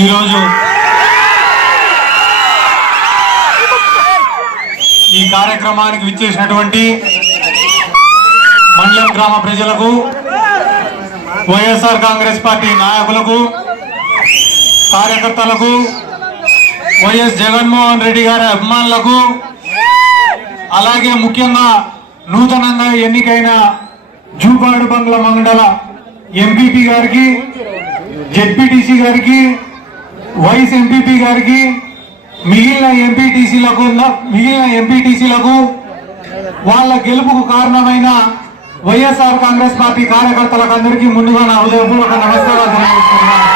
ఈరోజు ఈ కార్యక్రమానికి విచ్చేసినటువంటి మండలం గ్రామ ప్రజలకు, వైఎస్ఆర్ కాంగ్రెస్ పార్టీ నాయకులకు, కార్యకర్తలకు, వైఎస్ జగన్మోహన్ రెడ్డి గారి అభిమానులకు, అలాగే ముఖ్యంగా నూతనంగా ఎన్నికైన జూపాడు బంగ్లా మండల ఎంపీపీ గారికి, జెడ్పీటీసీ గారికి, వైస్ ఎంపీపీ గారికి, మిగిలిన ఎంపీటీసీలకు వాళ్ళ గెలుపుకు కారణమైన వైఎస్ఆర్ కాంగ్రెస్ పార్టీ కార్యకర్తలకు అందరికీ ముందుగా నా హృదయపూర్వక నమస్కారాలు తెలియజేస్తున్నాను.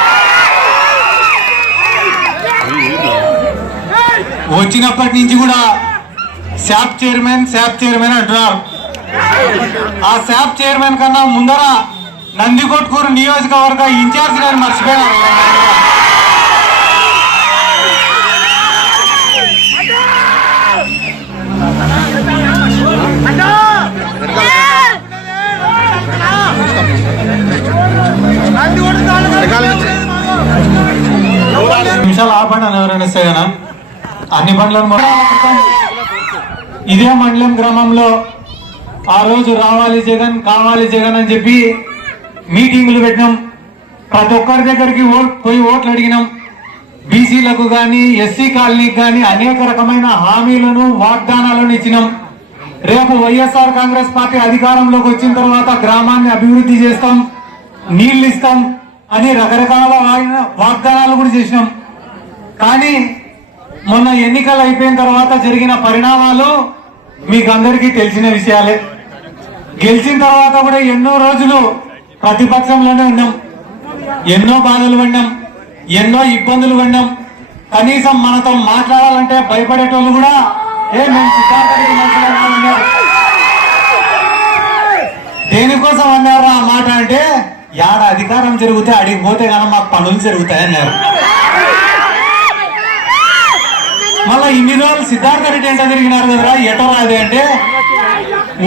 వచ్చినప్పటి నుంచి కూడా శాప్ చైర్మన్ అంటున్నారు. ఆ శాప్ చైర్మన్ కన్నా ముందర నందికొట్కూరు నియోజకవర్గ ఇన్ఛార్జ్ గారు మర్చిపోయారు. నిమిషాలు ఆపండి అని ఎవరైనా ఇస్తాయనా? అన్ని బండ్లను ఇదే మండలం గ్రామంలో ఆ రోజు రావాలి జగన్, కావాలి జగన్ అని చెప్పి మీటింగులు పెట్టినాం. ప్రతి ఒక్కరి దగ్గరికి పోయి ఓట్లు అడిగినాం. బీసీలకు కానీ, ఎస్సీ కాలనీకి కానీ అనేక రకమైన హామీలను, వాగ్దానాలను ఇచ్చినాం. రేపు వైఎస్ఆర్ కాంగ్రెస్ పార్టీ అధికారంలోకి వచ్చిన తర్వాత గ్రామాన్ని అభివృద్ధి చేస్తాం, నీళ్లు ఇస్తాం అని రకరకాల వాగ్దానాలు కూడా చేసినాం. కానీ మొన్న ఎన్నికలు అయిపోయిన తర్వాత జరిగిన పరిణామాలు మీకు అందరికీ తెలిసిన విషయాలే. గెలిచిన తర్వాత కూడా ఎన్నో రోజులు ప్రతిపక్షంలోనే ఉన్నాం, ఎన్నో బాధలు పడినాం, ఎన్నో ఇబ్బందులు పడినాం. కనీసం మనతో మాట్లాడాలంటే భయపడేటోళ్ళు కూడా మేము సిద్ధాంతానికి మాట్లాడాలన్నారు. దేనికోసం అన్నారు ఆ మాట అంటే, యాడ అధికారం జరిగితే అడిగి పోతే కానీ మాకు పనులు జరుగుతాయన్నారు. మళ్ళా ఇన్ని రోజులు సిద్ధార్థ రెడ్డి ఎంత తిరిగినారు కదరా, ఎటో రాదే అంటే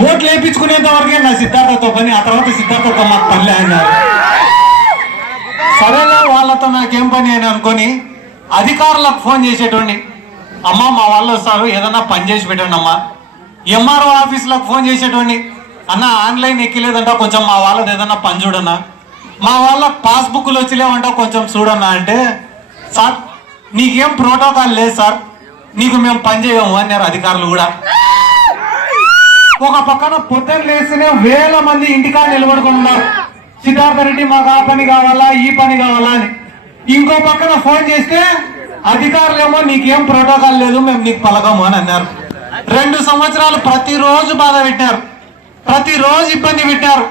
ఓట్లు వేయించుకునేంత వరకే నా సిద్ధార్థతో పని, ఆ తర్వాత సిద్ధార్థతో మాకు పనిలే అన్నారు. సరేలే వాళ్ళతో నాకేం పని అని అనుకొని అధికారులకు ఫోన్ చేసేటోండి. అమ్మ మా వాళ్ళు వస్తారు, ఏదన్నా పని చేసి పెట్టండి అమ్మా. ఎంఆర్ఓ ఆఫీసులకు ఫోన్ చేసేటోండి. అన్న ఆన్లైన్ ఎక్కిలేదంట, కొంచెం మా వాళ్ళది ఏదన్నా పని చూడన్నా. మా వాళ్ళకి పాస్బుక్లు వచ్చిలేవంట, కొంచెం చూడన్నా అంటే, సార్ నీకేం ప్రోటోకాల్ లేదు సార్, నీకు మేము పని చేయము అన్నారు అధికారులు కూడా. ఒక పక్కన పొద్దున్న లేస్తేనే వేల మంది ఇంటికాడ నిలబడుకుని ఉన్నారు, సిద్ధార్థ రెడ్డి మాకు ఆ పని కావాలా, ఈ పని కావాలా అని. ఇంకో పక్కన ఫోన్ చేస్తే అధికారులు ఏమో నీకేం ప్రోటోకాల్ లేదు, మేము నీకు పలకము అని అన్నారు. 2 సంవత్సరాలు ప్రతిరోజు బాధ పెట్టారు, ప్రతిరోజు ఇబ్బంది పెట్టారు.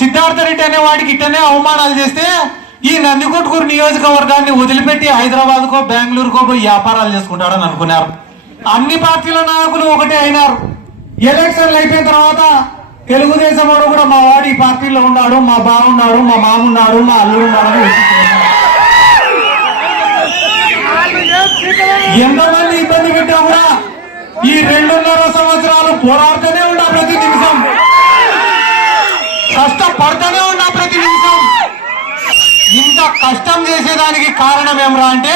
సిద్ధార్థ రెడ్డి అనే వాడికి ఇట్టనే అవమానాలు చేస్తే ఈ నందికొట్కూరు నియోజకవర్గాన్ని వదిలిపెట్టి హైదరాబాద్కో బెంగళూరుకో పోయి వ్యాపారాలు చేసుకుంటాడని అనుకున్నారు. అన్ని పార్టీల నాయకులు ఒకటే అయినారు. ఎలక్షన్లు అయిపోయిన తర్వాత తెలుగుదేశం వాడు కూడా మా వాడు ఈ పార్టీలో ఉన్నాడు, మా బావున్నాడు, మా మామున్నాడు, మా అల్లుడు ఉన్నాడు అని ఎంతమంది ఇబ్బంది పెట్టా కూడా ఈ 2.5 సంవత్సరాలు పోరాడుతూనే ఉన్నా, ప్రతి నిమిషం కష్టపడుతూనే ఉన్నా, ప్రతి నిమిషం. ఇంత కష్టం చేసేదానికి కారణం ఏమరా అంటే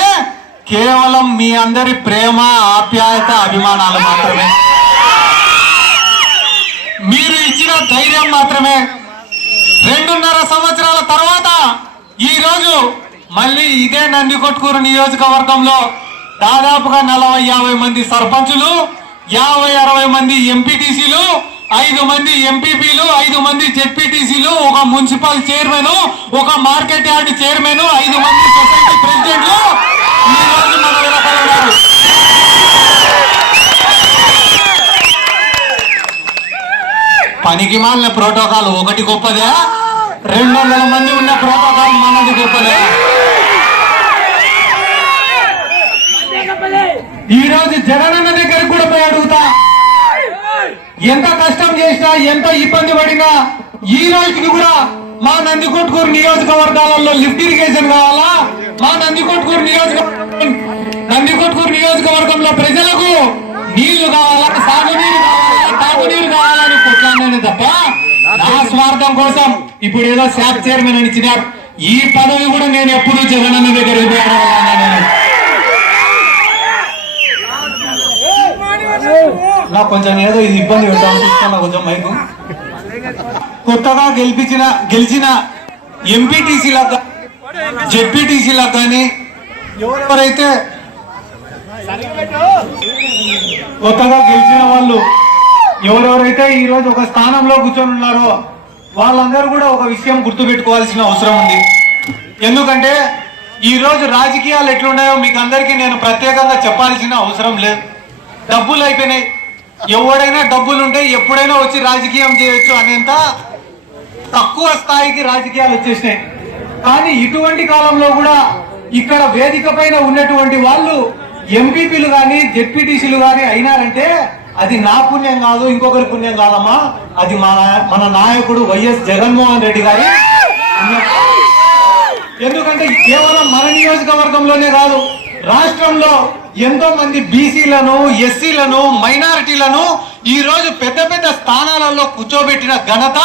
కేవలం మీ అందరి ప్రేమ, ఆప్యాయత, అభిమానాలు మాత్రమే, మీరు ఇచ్చిన ధైర్యం మాత్రమే. 2.5 సంవత్సరాల తర్వాత ఈ రోజు మళ్ళీ ఇదే నందికొట్కూరు నియోజకవర్గంలో దాదాపుగా 40-50 మంది సర్పంచులు, 50-60 మంది ఎంపీటీసీలు, 5 మంది ఎంపీపీలు, 5 మంది జెడ్పీటీసీలు, ఒక మున్సిపల్ చైర్మన్, ఒక మార్కెట్ యార్డ్ చైర్మన్, 5 మంది సొసైటీ ప్రెసిడెంట్లు ఈ రోజు మన వెనకాల ఉన్నారు. పనికి మాలిన ప్రోటోకాల్ ఒకటి గొప్పదే, 200 మంది ఉన్న ప్రోటోకాల్ మనది గొప్పదే. ఈ రోజు జగనన్న దగ్గరికి కూడా పోయి అడుగుతా, ఎంత కష్టం చేసినా, ఎంత ఇబ్బంది పడినా ఈ రోజుకి కూడా మా నందికొట్కూరు నియోజకవర్గాలలో లిఫ్ట్ ఇరిగేషన్ కావాలా, మా నందికొట్కూరు నియోజకవర్గంలో ప్రజలకు నీళ్లు కావాలా, సాగునీరు కావాలా, తాగునీరు కావాలని కొట్లాడినాను తప్ప నా స్వార్థం కోసం ఇప్పుడు ఏదో శాప్ చైర్మన్ అని ఇచ్చినారు, ఈ పదవి కూడా నేను ఎప్పుడు జగనన్న దగ్గర నాకు కొంచెం ఏదో ఇది ఇబ్బంది పెట్టాను చూస్తున్నా కొంచెం మైకు. కొత్తగా గెలిచిన ఎంపీటీసీలకు జెడ్పీటీసీలకు కానీ ఎవరెవరైతే కొత్తగా గెలిచిన వాళ్ళు ఎవరెవరైతే ఈ రోజు ఒక స్థానంలో కూర్చొని ఉన్నారో వాళ్ళందరూ కూడా ఒక విషయం గుర్తుపెట్టుకోవాల్సిన అవసరం ఉంది. ఎందుకంటే ఈ రోజు రాజకీయాలు ఎట్లున్నాయో మీకు అందరికీ నేను ప్రత్యేకంగా చెప్పాల్సిన అవసరం లేదు. డబ్బులు అయిపోయినాయి. ఎవడైనా డబ్బులుంటే ఎప్పుడైనా వచ్చి రాజకీయం చేయొచ్చు అనేంత తక్కువ స్థాయికి రాజకీయాలు వచ్చేసినాయి. కానీ ఇటువంటి కాలంలో కూడా ఇక్కడ వేదిక పైన ఉన్నటువంటి వాళ్ళు ఎంపీపీలు కానీ జెడ్పీటీసీలు కానీ అయినారంటే అది నా పుణ్యం కాదు, ఇంకొకరి పుణ్యం కాదమ్మా, అది మన నాయకుడు వైఎస్ జగన్మోహన్ రెడ్డి గారి. ఎందుకంటే కేవలం మన నియోజకవర్గంలోనే కాదు, రాష్ట్రంలో ఎంతో మంది బీసీలను, ఎస్సీలను, మైనారిటీలను ఈ రోజు పెద్ద పెద్ద స్థానాలలో కూర్చోబెట్టిన ఘనత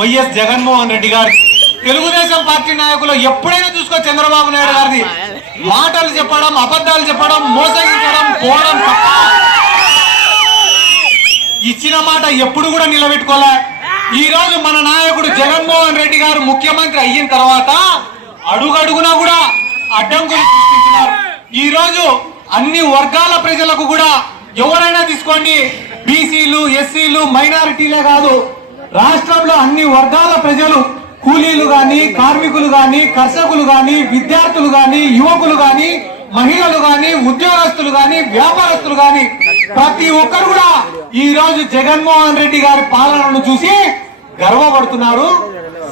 వైఎస్ జగన్మోహన్ రెడ్డి గారి. తెలుగుదేశం పార్టీ నాయకులు ఎప్పుడైనా చూసుకో చంద్రబాబు నాయుడు గారిది మాటలు చెప్పడం, అబద్ధాలు చెప్పడం, మోసగించడం, పోవడం తప్ప ఇచ్చిన మాట ఎప్పుడు కూడా నిలబెట్టుకోలే. ఈ రోజు మన నాయకుడు జగన్మోహన్ రెడ్డి గారు ముఖ్యమంత్రి అయిన తర్వాత అడుగడుగునా కూడా అడ్డంకులు సృష్టించినారు. ఈ రోజు అన్ని వర్గాల ప్రజలకు కూడా ఎవరైనా తీసుకోండి, బీసీలు, ఎస్సీలు, మైనారిటీలే కాదు, రాష్ట్రంలో అన్ని వర్గాల ప్రజలు, కూలీలు గాని, కార్మికులు గాని, కర్షకులు గాని, విద్యార్థులు గాని, యువకులు గాని, మహిళలు గాని, ఉద్యోగస్తులు గాని, వ్యాపారస్తులు గాని ప్రతి ఒక్కరు కూడా ఈ రోజు జగన్మోహన్ రెడ్డి గారి పాలనను చూసి గర్వపడుతున్నారు,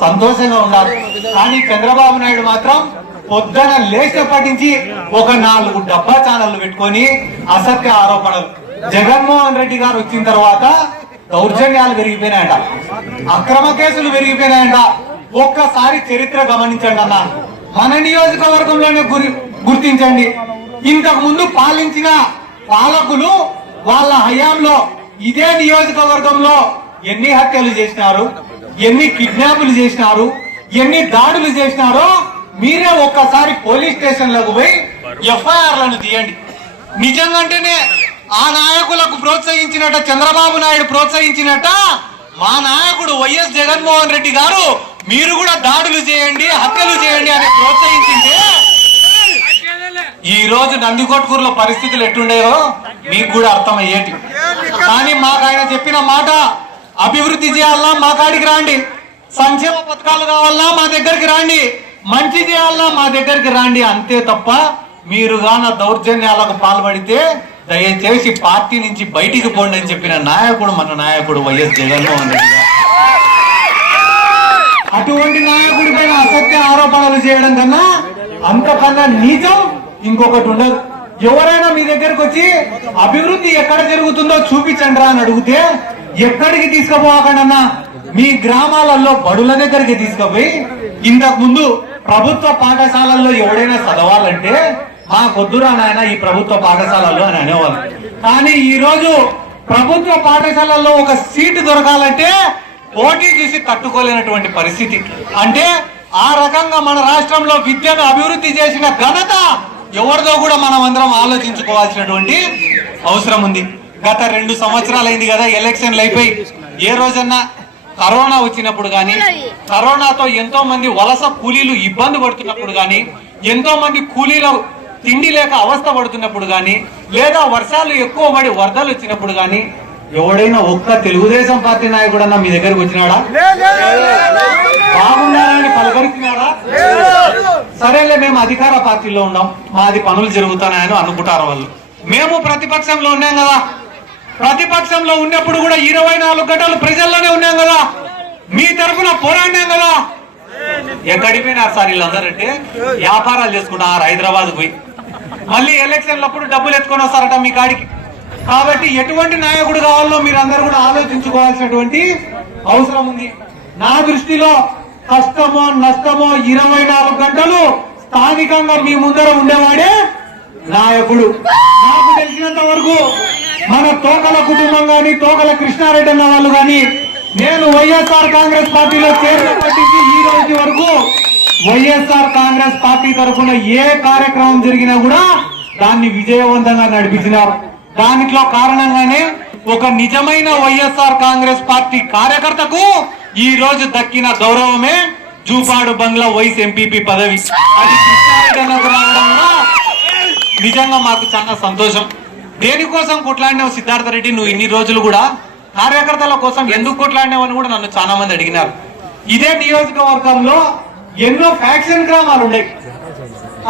సంతోషంగా ఉన్నారు. కానీ చంద్రబాబు నాయుడు మాత్రం పొద్దున లేచినప్పటి నుంచి ఒక 4 డబ్బా ఛానళ్లు పెట్టుకొని అసత్య ఆరోపణలు. జగన్మోహన్ రెడ్డి గారు వచ్చిన తర్వాత దౌర్జన్యాలు పెరిగిపోయినాయంట, అక్రమ కేసులు పెరిగిపోయినాయంట. ఒక్కసారి చరిత్ర గమనించండి అన్న, మన నియోజకవర్గంలోనే గుర్తించండి. ఇంతకు ముందు పాలించిన పాలకులు వాళ్ళ హయాంలో ఇదే నియోజకవర్గంలో ఎన్ని హత్యలు చేసినారు, ఎన్ని కిడ్నాపులు చేసినారు, ఎన్ని దాడులు చేసినారో మీరే ఒక్కసారి పోలీస్ స్టేషన్లకు పోయి ఎఫ్ఐఆర్లను తీయండి. నిజంగానే ఆ నాయకులకు ప్రోత్సహించినట్ట చంద్రబాబు నాయుడు ప్రోత్సహించినట్ట మా నాయకుడు వైఎస్ జగన్మోహన్ రెడ్డి గారు మీరు కూడా దాడులు చేయండి, హత్యలు చేయండి అని ప్రోత్సహించింటే ఈ రోజు నందికొట్కూరులో పరిస్థితులు ఎట్టుండేవో మీకు కూడా అర్థమయ్యేటి. కానీ మాకు ఆయన చెప్పిన మాట, అభివృద్ధి చేయాలన్నా మా కాడికి రాండి, సంక్షేమ పథకాలు కావాలన్నా మా దగ్గరికి రాండి, మంచి చేయాలన్నా మా దగ్గరికి రాండి, అంతే తప్ప మీరు గాన దౌర్జన్యాలకు పాల్పడితే దయచేసి పార్టీ నుంచి బయటికి పోండి అని చెప్పిన నాయకుడు మన నాయకుడు వైఎస్ జగన్మోహన్ రెడ్డి గారు. అటువంటి నాయకుడి పైన అసత్య ఆరోపణలు చేయడం కన్నా అంతకన్నా నిజం ఇంకొకటి ఉండదు. ఎవరైనా మీ దగ్గరకు వచ్చి అభివృద్ధి ఎక్కడ జరుగుతుందో చూపించండి రా అని అడిగితే ఎక్కడికి తీసుకుపోకండన్నా మీ గ్రామాలలో బడుల దగ్గరికి తీసుకుపోయి, ఇంతకు ముందు ప్రభుత్వ పాఠశాలల్లో ఎవడైనా చదవాలంటే మా కొద్దురా నాయన ఈ ప్రభుత్వ పాఠశాలల్లో అని అనేవాళ్ళు. కానీ ఈ రోజు ప్రభుత్వ పాఠశాలల్లో ఒక సీటు దొరకాలంటే పోటీ చేసి తట్టుకోలేనటువంటి పరిస్థితి. అంటే ఆ రకంగా మన రాష్ట్రంలో విద్యను అభివృద్ధి చేసిన ఘనత ఎవరిదో కూడా మనం అందరం ఆలోచించుకోవాల్సినటువంటి అవసరం ఉంది. గత 2 సంవత్సరాలైంది కదా ఎలక్షన్లు అయిపోయి, ఏ రోజన్నా కరోనా వచ్చినప్పుడు గాని, కరోనాతో ఎంతో మంది వలస కూలీలు ఇబ్బంది పడుతున్నప్పుడు గాని, ఎంతో మంది కూలీలు తిండి లేక అవస్థ పడుతున్నప్పుడు గాని, లేదా వర్షాలు ఎక్కువ పడి వరదలు వచ్చినప్పుడు గాని ఎవడైనా ఒక్క తెలుగుదేశం పార్టీ నాయకుడన్నా మీ దగ్గరకు వచ్చినాడా? బాగున్నారని పలకరించినాడా? సరేలే మేము అధికార పార్టీలో ఉన్నాం, మాది పనులు జరుగుతున్నాయని అనుకుంటారు వాళ్ళు. మేము ప్రతిపక్షంలో ఉన్నాం కదా, ప్రతిపక్షంలో ఉన్నప్పుడు కూడా 24 గంటలు ప్రజల్లోనే ఉన్నాం కదా, మీ తరఫున పోరాడినాం కదా. ఎక్కడికి పోయినారు సార్ వీళ్ళందరంటే వ్యాపారాలు చేసుకుంటారు హైదరాబాద్ పోయి, మళ్ళీ ఎలక్షన్లప్పుడు డబ్బులు ఎత్తుకొని వస్తారట మీ కాడికి. కాబట్టి ఎటువంటి నాయకుడు కావాలో మీరందరూ కూడా ఆలోచించుకోవాల్సినటువంటి అవసరం ఉంది. నా దృష్టిలో కష్టమో నష్టమో 24 గంటలు స్థానికంగా మీ ముందర ఉండేవాడే నాయకుడు. నాకు తెలిసినంత వరకు మన తోకల కుటుంబం గాని, తోకల కృష్ణారెడ్డి అన్న వాళ్ళు గాని, నేను వైఎస్ఆర్ కాంగ్రెస్ పార్టీలో చేరినప్పటి నుంచి ఈ రోజు వరకు వైఎస్ఆర్ కాంగ్రెస్ పార్టీ తరఫున ఏ కార్యక్రమం జరిగినా కూడా దాన్ని విజయవంతంగా నడిపించినారు. దానిలో కారణంగానే ఒక నిజమైన వైఎస్ఆర్ కాంగ్రెస్ పార్టీ కార్యకర్తకు ఈ రోజు దక్కిన గౌరవమే జూపాడు బంగ్లా వైస్ ఎంపీపీ పదవి. అది కృష్ణారెడ్డి రావడం కూడా నిజంగా మాకు చాలా సంతోషం. దేనికోసం కొట్లాడినావు సిద్ధార్థ రెడ్డి, నువ్వు ఇన్ని రోజులు కూడా కార్యకర్తల కోసం ఎందుకు కొట్లాడినావు అని కూడా నన్ను చాలా మంది అడిగినారు. ఇదే నియోజకవర్గంలో ఎన్నో ఫ్యాక్షన్ గ్రామాలు ఉన్నాయి.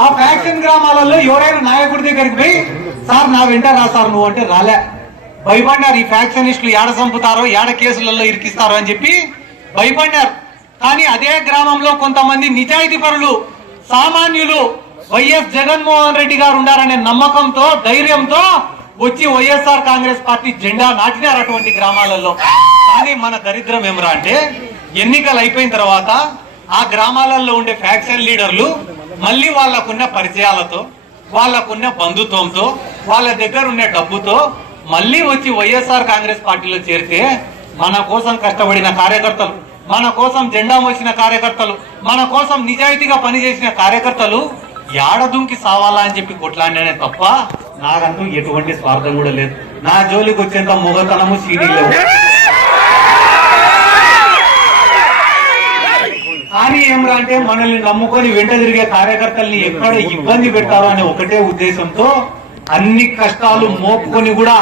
ఆ ఫ్యాక్షన్ గ్రామాలలో ఎవరైనా నాయకుడి దగ్గరికి పోయి సార్ నా వెంట రా సార్ నువ్వు అంటే రాలే, భయపడినారు. ఈ ఫ్యాక్షనిస్టులు ఏడ చంపుతారో ఏడ కేసులలో ఇరికిస్తారో అని చెప్పి భయపడినారు. కానీ అదే గ్రామంలో కొంతమంది నిజాయితీ పరులు, సామాన్యులు వైఎస్ జగన్మోహన్ రెడ్డి గారు ఉండారనే నమ్మకంతో, ధైర్యంతో వచ్చి వైఎస్ఆర్ కాంగ్రెస్ పార్టీ జెండా నాటినారు అటువంటి గ్రామాలలో. కానీ మన దరిద్రం ఏమరా అంటే ఎన్నికలు అయిపోయిన తర్వాత ఆ గ్రామాలలో ఉండే ఫ్యాక్షన్ లీడర్లు మళ్ళీ వాళ్ళకున్న పరిచయాలతో, వాళ్ళకున్న బంధుత్వంతో, వాళ్ళ దగ్గర ఉన్న డబ్బుతో మళ్ళీ వచ్చి వైఎస్ఆర్ కాంగ్రెస్ పార్టీలో చేరితే మన కోసం కష్టపడిన కార్యకర్తలు, మన కోసం జెండా మోసిన కార్యకర్తలు, మన కోసం నిజాయితీగా పనిచేసిన కార్యకర్తలు ఏడదుంకి సావాలా అని చెప్పి కొట్లాడినే తప్ప నాకంటూ ఎటువంటి స్వార్థం కూడా లేదు. నా జోలికి వచ్చేంత మొగతనము సీడీ లేవు. కానీ ఏమరా అంటే మనల్ని నమ్ముకొని వెంట తిరిగే కార్యకర్తల్ని ఎక్కడ ఇబ్బంది పెట్టారో అనే ఒకటే ఉద్దేశంతో అన్ని కష్టాలు మోపుకొని కూడా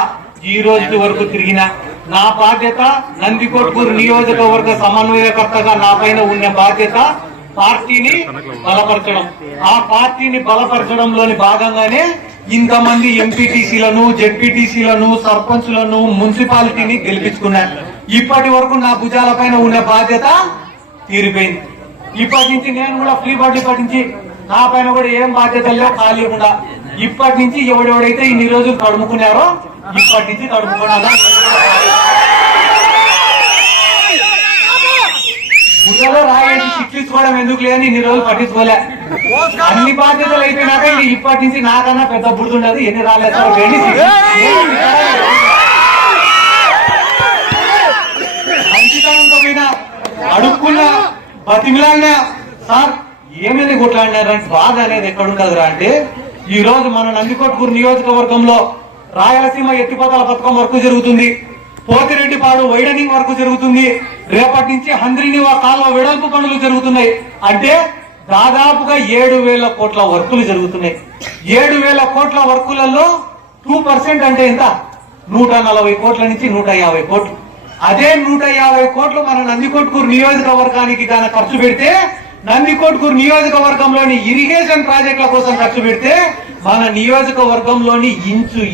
ఈ రోజు వరకు తిరిగిన నా బాధ్యత, నందికొట్కూరు నియోజకవర్గ సమన్వయకర్తగా నా పైన ఉన్న బాధ్యత పార్టీని బలపరచడం. ఆ పార్టీని బలపరచడంలోని భాగంగానే ఇంతమంది ఎంపీటీసీలను, జెడ్పీటీసీలను, సర్పంచ్లను, మున్సిపాలిటీని గెలిపించుకున్నారు. ఇప్పటి వరకు నా భుజాల పైన ఉన్న బాధ్యత తీరిపోయింది. ఇప్పటి నుంచి నేను కూడా ఫ్రీ బడ్డీ పట్టించి నా పైన కూడా ఏం బాధ్యత లేవు, ఖాళీ కూడా. ఇప్పటి నుంచి ఎవడెవడైతే ఇన్ని రోజులు తడుముకున్నారో ఇప్పటి నుంచి తడుముకున్నారా. బుద్ధలో రాయేసి శిక్షించుకోవడం ఎందుకు లేదని ఇన్ని రోజులు పట్టించుకోలే. అన్ని బాధ్యతలు అయిపోయినాక ఇప్పటి నుంచి నాకన్నా పెద్ద బుద్ధుండదు. ఎన్ని రాలేదు మంచితనంతో పోయినా అడుక్కున్నా, బతిమిలాడినా సార్ ఏమైనా కొట్లాడినారంటే బాధ అనేది ఎక్కడుండదురా అంటే ఈ రోజు మన నందికొట్కూరు నియోజకవర్గంలో రాయలసీమ ఎత్తిపోతల పథకం వర్క్ జరుగుతుంది, పోతిరెడ్డిపాడు వైడనింగ్ వర్క్ జరుగుతుంది, రేపటి నుంచి హంద్రినివా కాలువ వెడల్పు పనులు జరుగుతున్నాయి. అంటే దాదాపుగా 7,000 కోట్ల వర్కులు జరుగుతున్నాయి. 7,000 కోట్ల వర్కులలో 2% అంటే ఎంత? 140 కోట్ల నుంచి 150 కోట్లు. అదే 150 కోట్లు మన నందికొట్కూరు నియోజకవర్గానికి గాన ఖర్చు పెడితే, నందికొట్కూరు నియోజకవర్గంలోని ఇరిగేషన్ ప్రాజెక్టుల కోసం ఖర్చు పెడితే మన నియోజకవర్గంలోని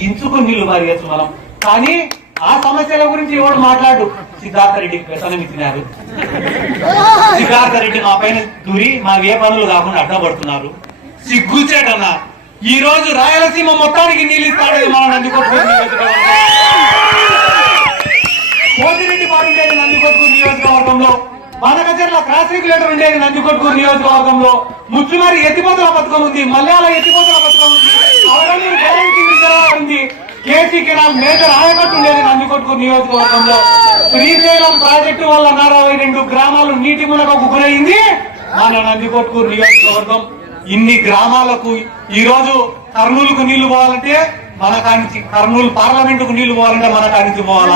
ఇంచుకు నీళ్లు మారియచ్చు మనం. కానీ ఆ సమస్యల గురించి ఎవరు మాట్లాడు. సిద్ధార్థ రెడ్డికి వ్యసనం ఇచ్చినారు. సిద్ధార్థ రెడ్డి మా పైన దూరి మా ఏ పనులు కాకుండా అడ్డపడుతున్నారు. సిగ్గుచేటన్నా ఈ రోజు రాయలసీమ మొత్తానికి నీళ్ళు ఇస్తాడు మన నందికొట్కూరు నియోజకవర్గం. పోతిరెడ్డిపాడు ఉండేది నందికొట్కూరు నియోజకవర్గంలో, బనకచెర్ల క్రాస్ రెగ్యులేటర్ ఉండేది నందికొట్కూరు నియోజకవర్గంలో, ముచ్చుమారి ఎత్తిపోతల పథకం ఉంది, మల్యాల ఎత్తిపోతల పథకం ఉంది, అవడనూరు గోరంకి రిజర్వాయర్ ఉంది, కేసీ కెనాల్ మేజర్ ఆయకట్టు ఉండేది నందికొట్కూరు నియోజకవర్గంలో. శ్రీశైలం ప్రాజెక్టు వల్ల 42 గ్రామాలు నీటి మునకకు గురైంది మన నందికొట్కూరు నియోజకవర్గం. ఇన్ని గ్రామాలకు ఈ రోజు కర్నూలుకు నీళ్లు పోవాలంటే మన కానించి, కర్నూలు పార్లమెంటుకు నీళ్లు పోవాలంటే మన కానించి పోవాలా,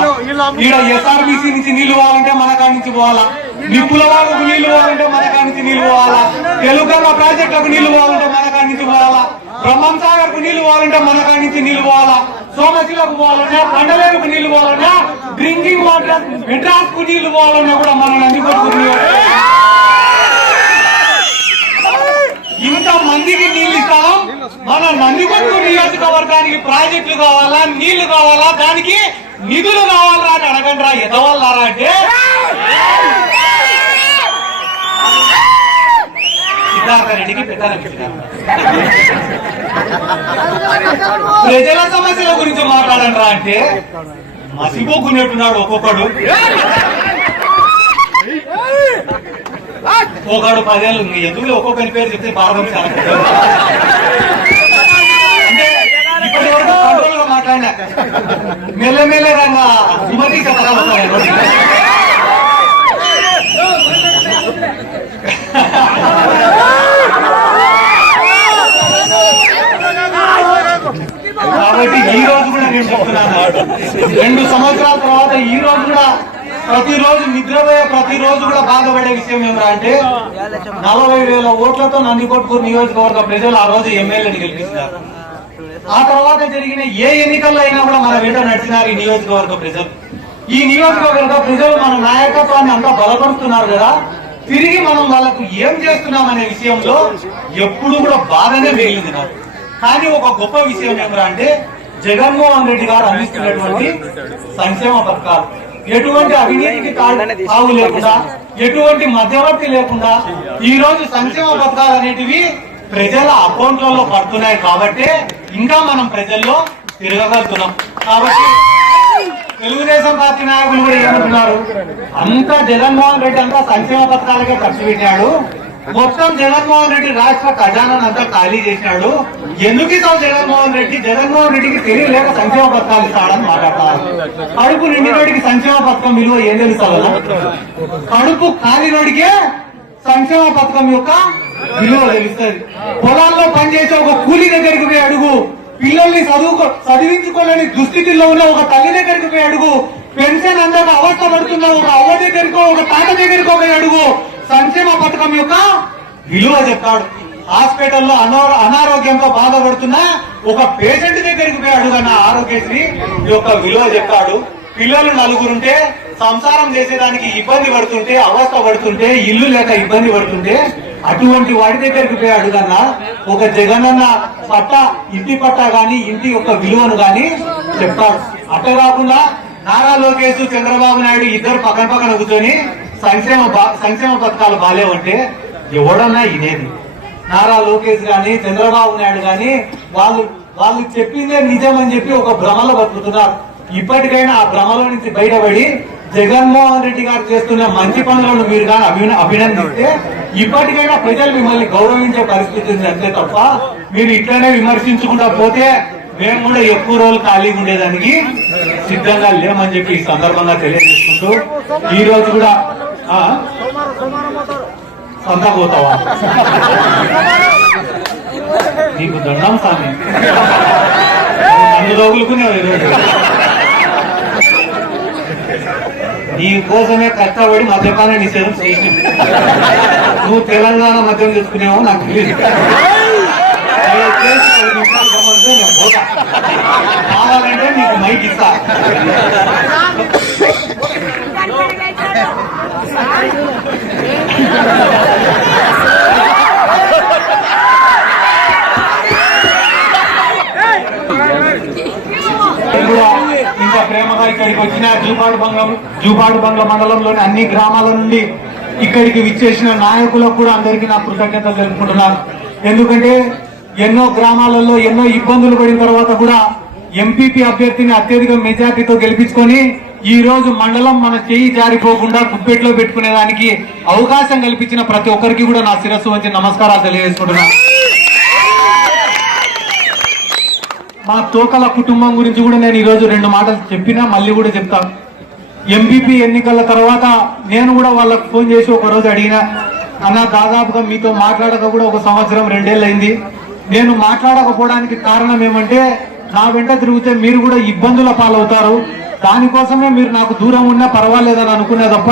ఈడ ఎస్ఆర్బీసీ నుంచి నీళ్లు పోవాలంటే మన కానించి పోవాలా, నిప్పులవాగుకు నీళ్లు పోవాలంటే మన కానించి నీళ్లు పోవాలా, తెలుగన్న ప్రాజెక్టులకు నీళ్లు పోవాలంటే మన కానించి పోవాలా, బ్రహ్మం సాగర్ కు నీళ్లు పోవాలంటే మన కానించి నీళ్లు పోవాలా, సోమశిలకు పోవాలన్నా, పండలేరుకు నీళ్లు పోవాలన్నా, డ్రింకింగ్ వాటర్ మెడ్రాస్ కు నీళ్లు పోవాలన్నా కూడా మన నందికొట్కూరు ఇంత మందికి నీళ్లు ఇస్తాం. మన నందికొట్కూరు నియోజకవర్గానికి ప్రాజెక్టులు కావాలా, నీళ్లు కావాలా, దానికి నిధులు కావాలా అని అడగండిరా ఎదవల్లారా అంటే సిద్ధార్థ రెడ్డికి పెద్ద ప్రజల సమస్యల గురించి మాట్లాడండి రా అంటే మసిపోకున్నట్టున్నాడు ఒక్కొక్కడు. ఒకడు 10 ఏళ్ళు ఎందుకు ఒక్కొక్కరి పేరు చెప్తే బాగా అంటే ఇప్పటి వరకు కంట్రోల్ గా మాట్లాడినా మెల్లమెల్లగా ఉమ్మతి చెప్పాలి. 2 సంవత్సరాల తర్వాత ఈ రోజు కూడా ప్రతిరోజు నిద్రపోయే ప్రతిరోజు కూడా బాధపడే విషయం ఏమిరా అంటే 40,000 ఓట్లతో నందికొట్కూరు నియోజకవర్గ ప్రజలు ఆ రోజు ఎమ్మెల్యేని గెలిపించారు. ఆ తర్వాత జరిగిన ఏ ఎన్నికల్లో అయినా కూడా మన వెంట నడిచినారు ఈ నియోజకవర్గ ప్రజలు. ఈ నియోజకవర్గ ప్రజలు మన నాయకత్వాన్ని అంతా బలపరుస్తున్నారు కదా, తిరిగి మనం వాళ్ళకు ఏం చేస్తున్నాం అనే విషయంలో ఎప్పుడు కూడా బాధనే మిగిలింది నాకు. కానీ ఒక గొప్ప విషయం ఏమిరా అంటే జగన్మోహన్ రెడ్డి గారు అందిస్తున్నటువంటి సంక్షేమ పథకాలు ఎటువంటి అవినీతికి తావు లేకుండా, ఎటువంటి మధ్యవర్తి లేకుండా ఈ రోజు సంక్షేమ పథకాలు అనేటివి ప్రజల అకౌంట్లలో పడుతున్నాయి. కాబట్టి ఇంకా మనం ప్రజల్లో తిరగగలుగుతున్నాం. కాబట్టి తెలుగుదేశం పార్టీ నాయకులు కూడా ఏమంటున్నారు, అంతా జగన్మోహన్ రెడ్డి అంతా సంక్షేమ పథకాలకే ఖర్చు పెట్టాడు, మొత్తం జగన్మోహన్ రెడ్డి రాష్ట్ర ఖజానాను అంతా ఖాళీ చేసినాడు, ఎందుకు ఇస్తావు జగన్మోహన్ రెడ్డికి తెలియలేక సంక్షేమ పథకాలు ఇస్తాడని మాట్లాడతారు. కడుపు నిండినోడికి సంక్షేమ పథకం విలువ ఏం తెలుస్తావు కదా, కడుపు ఖాళీనోడికే సంక్షేమ పథకం యొక్క విలువ తెలుస్తుంది. పొలాల్లో పనిచేసే ఒక కూలీ దగ్గరికి పోయి అడుగు, పిల్లల్ని చదివించుకోలేని దుస్థితిలో ఉన్న ఒక తల్లి దగ్గరికి పోయి అడుగు, పెన్షన్ అందక అవస్థ పడుతున్న ఒక అవ్వ దగ్గరికో ఒక తాత దగ్గరికో పోయి అడుగు, సంక్షేమ పథకం యొక్క విలువ చెప్తాడు. హాస్పిటల్లో అనారోగ్యంతో బాధపడుతున్న ఒక పేషెంట్ దగ్గరికి పోయి అడుగన్న ఆరోగ్యశ్రీ యొక్క విలువ చెప్తాడు. పిల్లలు 4 ఉంటే సంసారం చేసేదానికి ఇబ్బంది పడుతుంటే, అవస్థ పడుతుంటే, ఇల్లు లేక ఇబ్బంది పడుతుంటే అటువంటి వాడి దగ్గరికి పోయి అడుగన్నా ఒక జగనన్న ఇంటి పట్టా గాని ఇంటి యొక్క విలువను గాని చెప్తాడు. అట్లా కాకుండా నారా లోకేష్ చంద్రబాబు నాయుడు ఇద్దరు పక్కన కూర్చొని సంక్షేమ పథకాలు బాలేవంటే ఎవడన్నా ఇదేది. నారా లోకేష్ గాని చంద్రబాబు నాయుడు గాని వాళ్ళు చెప్పిందే నిజం అని చెప్పి ఒక భ్రమలో బతుకుతున్నారు. ఇప్పటికైనా ఆ భ్రమలో నుంచి బయటపడి జగన్మోహన్ రెడ్డి గారు చేస్తున్న మంచి పనులను మీరు కానీ అభినందిస్తే ఇప్పటికైనా ప్రజలు మిమ్మల్ని గౌరవించే పరిస్థితి ఉంది. అంతే తప్ప మీరు ఇట్లనే విమర్శించుకుంటా పోతే మేము కూడా ఎక్కువ రోజులు ఖాళీగా ఉండేదానికి సిద్ధంగా లేమని చెప్పి ఈ సందర్భంగా తెలియజేసుకుంటూ ఈ రోజు కూడా సొంత పోతావా నీకు దండం సామి నన్ను రోజులుకునేవా ఈరోజు నీ కోసమే కష్టపడి మద్యపాన నిషేధం చేసి నువ్వు తెలంగాణ మద్యం తెచ్చుకునేవో నాకు తెలియదు. నేను పోతా కావాలంటే నీకు మైక్ ఇస్తా. ఇంకా ప్రేమగా ఇక్కడికి వచ్చిన జూపాడు బంగ్లా మండలంలోని అన్ని గ్రామాల నుండి ఇక్కడికి విచ్చేసిన నాయకులకు కూడా అందరికీ నా కృతజ్ఞతలు తెలుపుకుంటున్నాను. ఎందుకంటే ఎన్నో గ్రామాలలో ఎన్నో ఇబ్బందులు పడిన తర్వాత కూడా ఎంపీపీ అభ్యర్థిని అత్యధిక మెజార్టీతో గెలిపించుకొని ఈ రోజు మండలం మన చేయి జారిపోకుండా కుప్పెట్లో పెట్టుకునేదానికి అవకాశం కల్పించిన ప్రతి ఒక్కరికి కూడా నా శిరస్సు వంచి నమస్కారాలు తెలియజేసుకుంటున్నాను. మా తోకల కుటుంబం గురించి కూడా నేను ఈరోజు 2 మాటలు చెప్పినా మళ్ళీ కూడా చెప్తాను. ఎంపీపీ ఎన్నికల తర్వాత నేను కూడా వాళ్ళకు ఫోన్ చేసి ఒక రోజు అడిగినా, అన్న దాదాపుగా మీతో మాట్లాడక కూడా 1 సంవత్సరం 2 ఏళ్ళు అయింది, నేను మాట్లాడకపోవడానికి కారణం ఏమంటే నా వెంట తిరిగితే మీరు కూడా ఇబ్బందుల పాలవుతారు, దానికోసమే మీరు నాకు దూరం ఉన్నా పర్వాలేదని అనుకునే తప్ప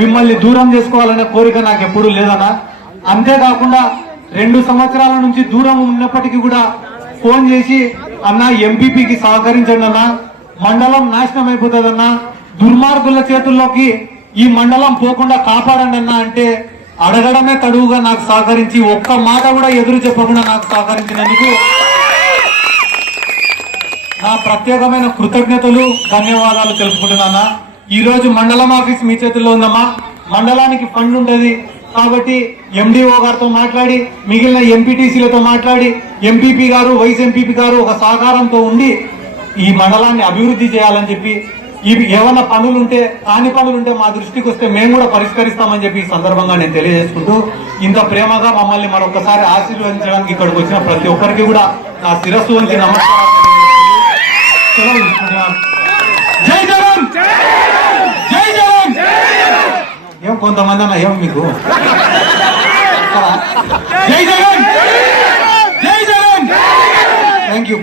మిమ్మల్ని దూరం చేసుకోవాలనే కోరిక నాకు ఎప్పుడూ లేదన్నా. అంతేకాకుండా 2 సంవత్సరాల నుంచి దూరం ఉన్నప్పటికీ కూడా ఫోన్ చేసి అన్న ఎంపీపీకి సహకరించండి అన్న, మండలం నాశనం అయిపోతుందన్నా, దుర్మార్గుల చేతుల్లోకి ఈ మండలం పోకుండా కాపాడండి అన్న అంటే అడగడమే తడువుగా నాకు సహకరించి ఒక్క మాట కూడా ఎదురు చెప్పకుండా నాకు సహకరించినందుకు నా ప్రత్యేకమైన కృతజ్ఞతలు ధన్యవాదాలు తెలుపుకుంటున్నానా. ఈ రోజు మండలం ఆఫీస్ మీ చేతుల్లో ఉందమ్మా, మండలానికి ఫండ్ ఉండేది కాబట్టి ఎండిఓ గారితో మాట్లాడి మిగిలిన ఎంపీటీసీలతో మాట్లాడి ఎంపీపీ గారు వైస్ ఎంపీపీ గారు ఒక సహకారంతో ఉండి ఈ మండలాన్ని అభివృద్ధి చేయాలని చెప్పి ఇవి ఏమన్నా పనులుంటే కాని పనులుంటే మా దృష్టికి వస్తే మేము కూడా పరిష్కరిస్తామని చెప్పి ఈ సందర్భంగా నేను తెలియజేసుకుంటూ ఇంత ప్రేమగా మమ్మల్ని మరొకసారి ఆశీర్వదించడానికి ఇక్కడికి వచ్చిన ప్రతి ఒక్కరికి కూడా నా శిరస్సు వంచి నమస్కారాలు తెలియజేసుకుంటున్నాను. జై జగన్, జై జగన్. ఏం కొంతమంది అన్న ఏం మీకు జై జగన్, జై జగన్. Thank you.